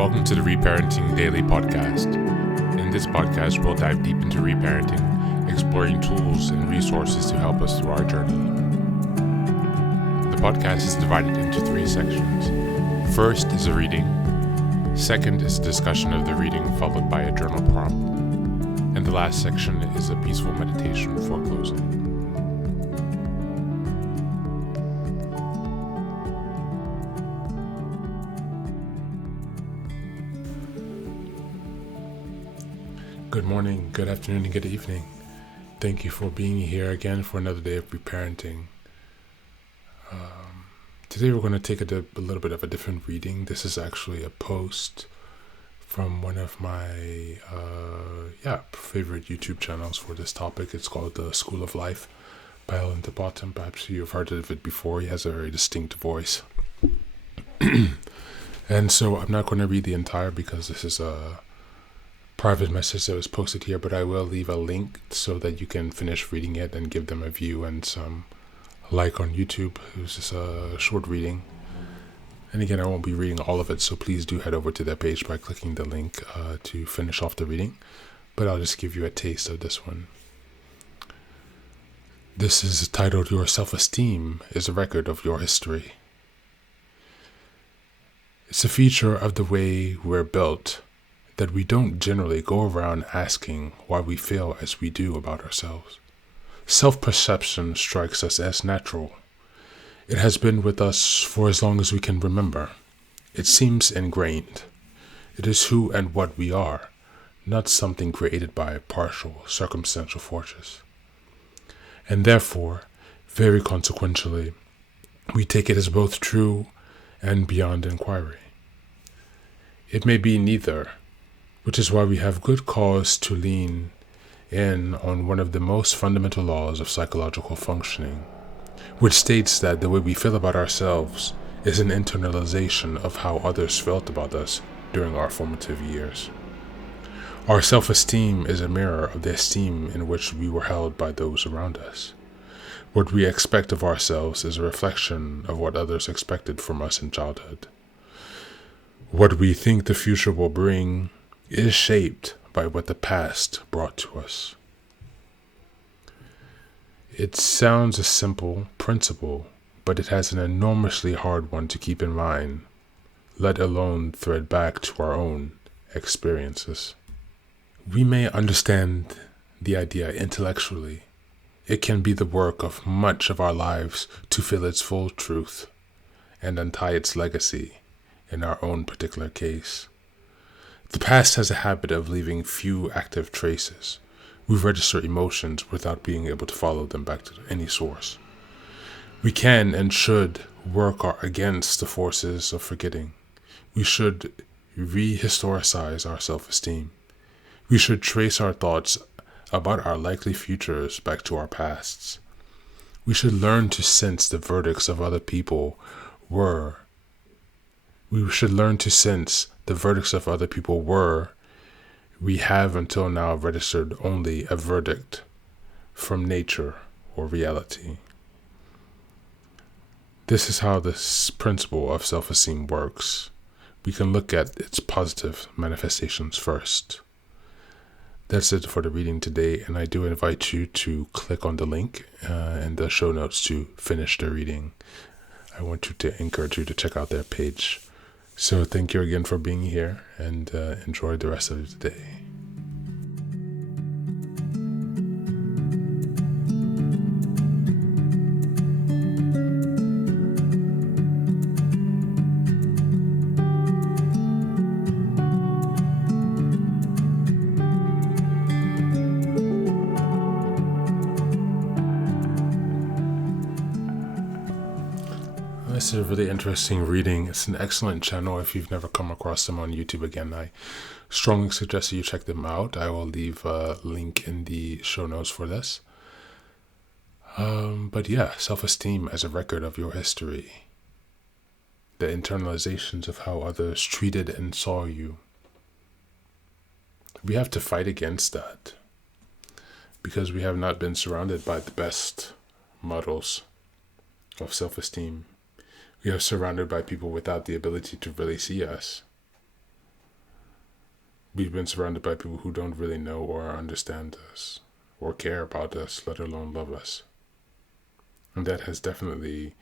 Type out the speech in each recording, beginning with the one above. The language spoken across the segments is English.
Welcome to the Reparenting Daily podcast. In this podcast, we'll dive deep into reparenting, exploring tools and resources to help us through our journey. The podcast is divided into 3 sections. First is a reading. Second is a discussion of the reading, followed by a journal prompt. And the last section is a peaceful meditation for closing. Good morning, good afternoon, and good evening. Thank you for being here again for another day of reparenting. Today we're going to take a little bit of a different reading. This is actually a post from one of my favorite YouTube channels for this topic. It's called The School of Life by Alan de Bottom. Perhaps you've heard of it before. He has a very distinct voice. And so I'm not going to read the entire because this is a private message that was posted here, but I will leave a link so that you can finish reading it and give them a view and some like on YouTube. It was just a short reading. And again, I won't be reading all of it, so please do head over to their page by clicking the link to finish off the reading. But I'll just give you a taste of this one. This is titled, Your Self-Esteem is a Record of Your History. It's a feature of the way we're built that we don't generally go around asking why we feel as we do about ourselves. Self-perception strikes us as natural. It has been with us for as long as we can remember. It seems ingrained. It is who and what we are, not something created by partial circumstantial forces. And therefore, very consequentially, we take it as both true and beyond inquiry. It may be neither, which is why we have good cause to lean in on one of the most fundamental laws of psychological functioning, which states that the way we feel about ourselves is an internalization of how others felt about us during our formative years. Our self-esteem is a mirror of the esteem in which we were held by those around us. What we expect of ourselves is a reflection of what others expected from us in childhood. What we think the future will bring is shaped by what the past brought to us. It sounds a simple principle, but it has an enormously hard one to keep in mind, let alone thread back to our own experiences. We may understand the idea intellectually. It can be the work of much of our lives to feel its full truth and untie its legacy in our own particular case. The past has a habit of leaving few active traces. We register emotions without being able to follow them back to any source. We can and should work against the forces of forgetting. We should rehistoricize our self-esteem. We should trace our thoughts about our likely futures back to our pasts. We should learn to sense the verdicts of other people were. We should learn to sense the verdicts of other people were. We have until now registered only a verdict from nature or reality. This is how this principle of self-esteem works. We can look at its positive manifestations first. That's it for the reading today, and I do invite you to click on the link in the show notes to finish the reading. I want to encourage you to check out their page. So thank you again for being here, and enjoy the rest of the day. This is a really interesting reading. It's an excellent channel. If you've never come across them on YouTube, again, I strongly suggest that you check them out. I will leave a link in the show notes for this. But yeah, self-esteem as a record of your history. The internalizations of how others treated and saw you. We have to fight against that because we have not been surrounded by the best models of self-esteem. We are surrounded by people without the ability to really see us. We've been surrounded by people who don't really know or understand us or care about us, let alone love us. And that has definitely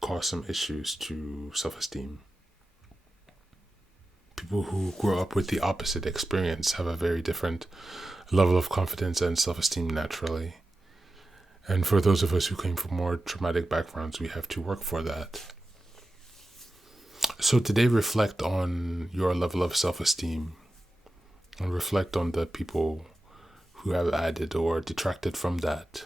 caused some issues to self-esteem. People who grow up with the opposite experience have a very different level of confidence and self-esteem naturally. And for those of us who came from more traumatic backgrounds, we have to work for that. So today, reflect on your level of self-esteem and reflect on the people who have added or detracted from that.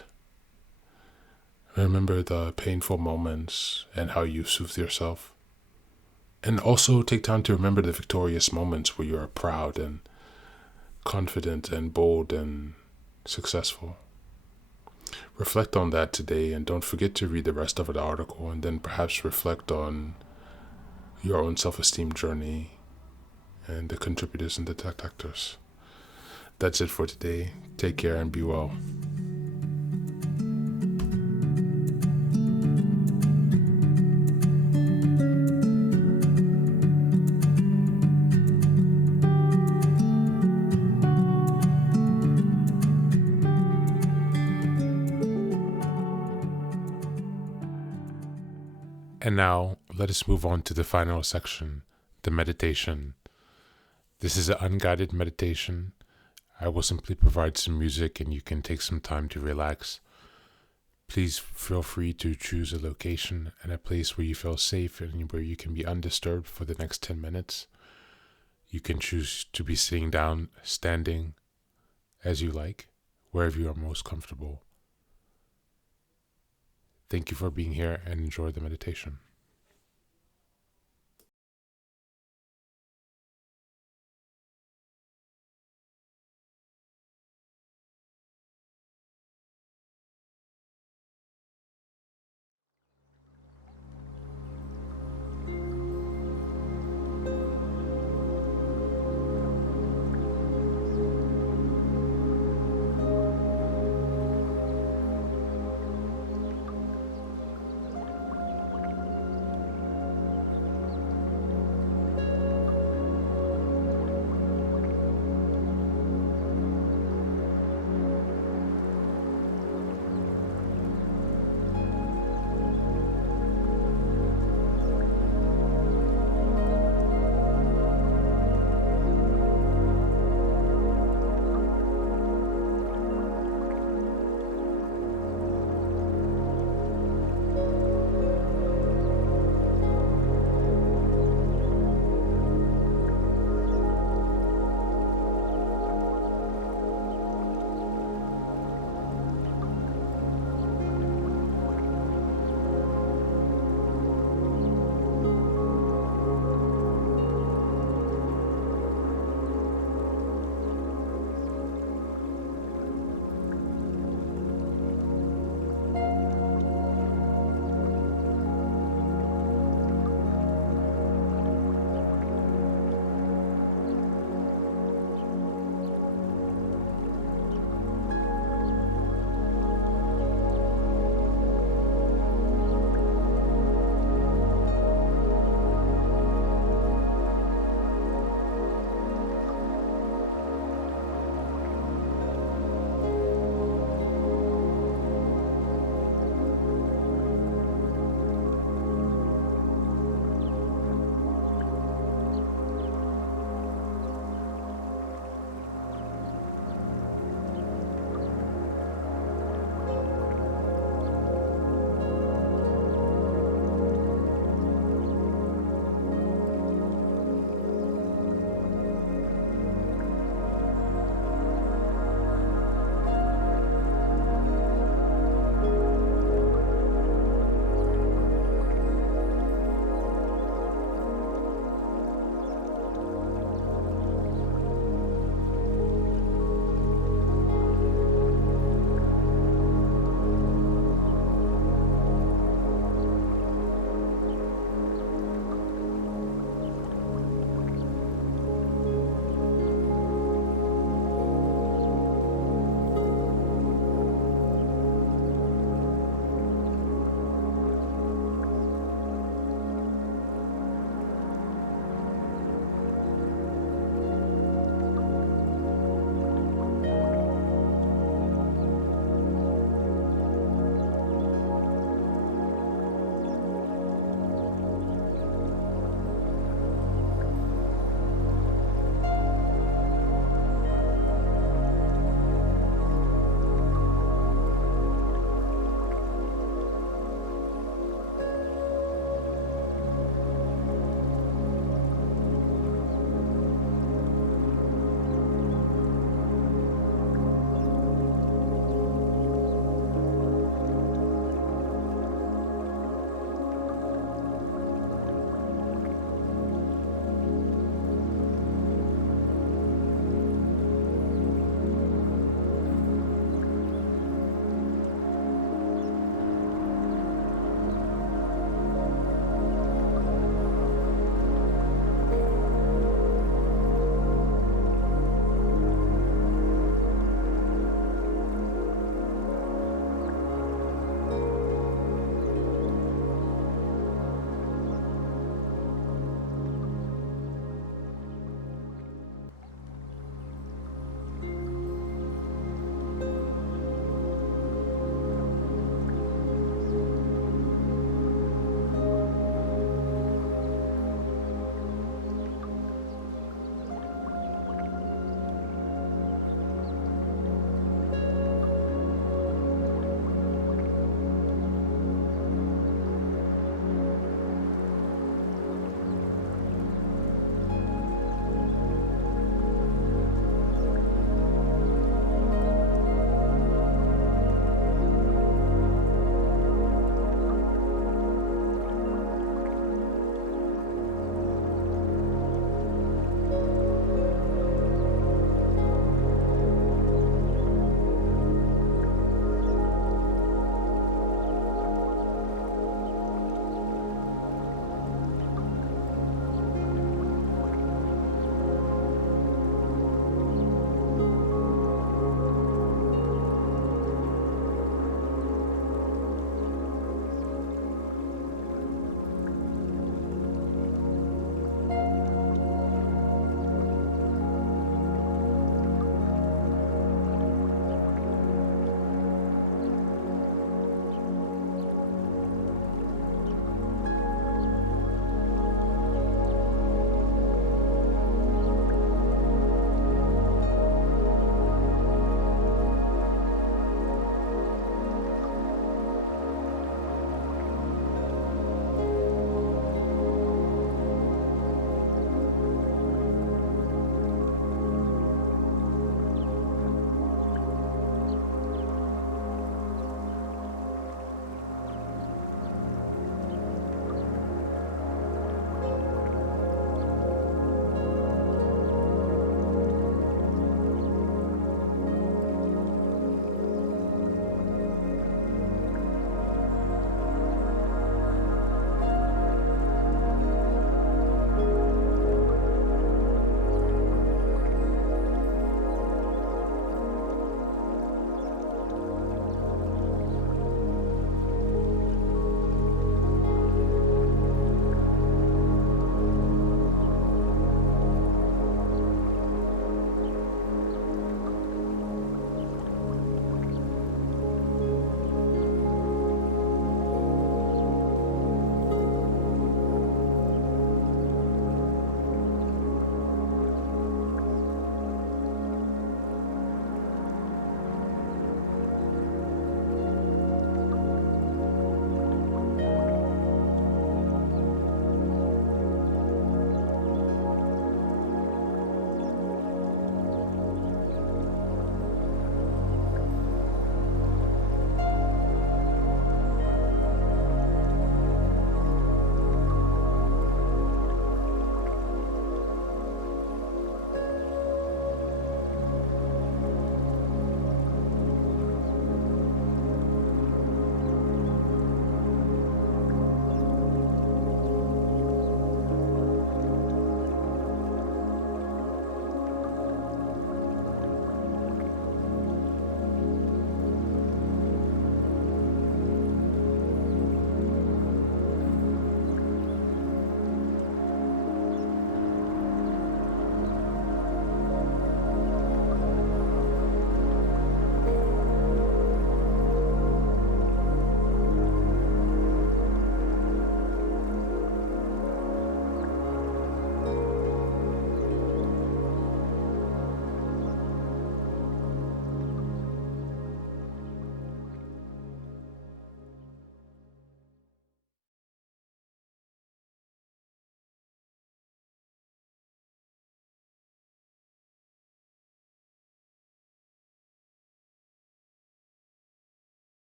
Remember the painful moments and how you soothed yourself. And also take time to remember the victorious moments where you are proud and confident and bold and successful. Reflect on that today, and don't forget to read the rest of the article, and then perhaps reflect on your own self-esteem journey and the contributors and the detractors. That's it for today. Take care and be well. And now, let us move on to the final section, the meditation. This is an unguided meditation. I will simply provide some music and you can take some time to relax. Please feel free to choose a location and a place where you feel safe and where you can be undisturbed for the next 10 minutes. You can choose to be sitting down, standing, as you like, wherever you are most comfortable. Thank you for being here and enjoy the meditation.